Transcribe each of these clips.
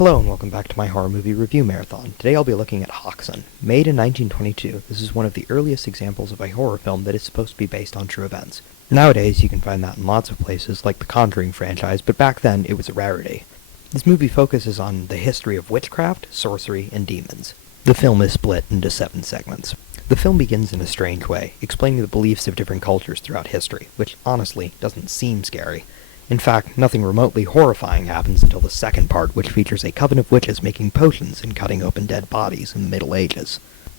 Hello and welcome back to my horror movie review marathon. Today I'll be looking at Häxan. Made in 1922, this is one of the earliest examples of a horror film that is supposed to be based on true events. Nowadays, you can find that in lots of places, like the Conjuring franchise, but back then it was a rarity. This movie focuses on the history of witchcraft, sorcery, and demons. The film is split into 7 segments. The film begins in a strange way, explaining the beliefs of different cultures throughout history, which honestly doesn't seem scary. In fact, nothing remotely horrifying happens until the second part, which features a coven of witches making potions and cutting open dead bodies in the Middle Ages.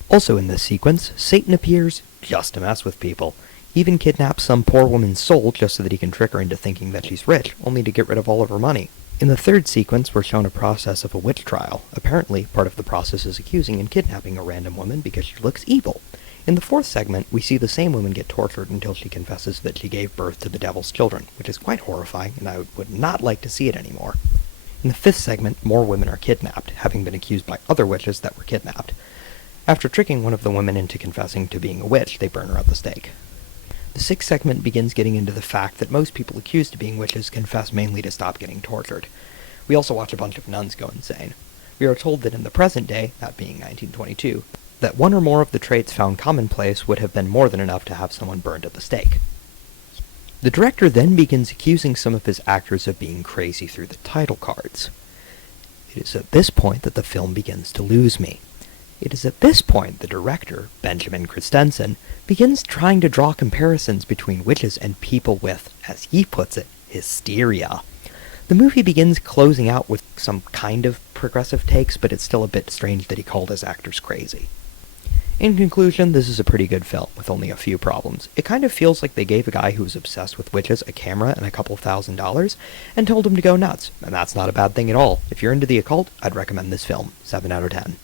Also in this sequence, Satan appears just to mess with people. He even kidnaps some poor woman's soul just so that he can trick her into thinking that she's rich, only to get rid of all of her money. In the third sequence, we're shown a process of a witch trial. Apparently, part of the process is accusing and kidnapping a random woman because she looks evil. In the fourth segment, we see the same woman get tortured until she confesses that she gave birth to the devil's children, which is quite horrifying, and I would not like to see it anymore. In the fifth segment, more women are kidnapped, having been accused by other witches that were kidnapped. After tricking one of the women into confessing to being a witch, they burn her at the stake. The sixth segment begins getting into the fact that most people accused of being witches confess mainly to stop getting tortured. We also watch a bunch of nuns go insane. We are told that in the present day, that being 1922, that one or more of the traits found commonplace would have been more than enough to have someone burned at the stake. The director then begins accusing some of his actors of being crazy through the title cards. It is at this point that the film begins to lose me. It is at this point the director, Benjamin Christensen, begins trying to draw comparisons between witches and people with, as he puts it, hysteria. The movie begins closing out with some kind of progressive takes, but it's still a bit strange that he called his actors crazy. In conclusion, this is a pretty good film, with only a few problems. It kind of feels like they gave a guy who was obsessed with witches a camera and a couple $1,000s, and told him to go nuts, and that's not a bad thing at all. If you're into the occult, I'd recommend this film. 7 out of 10.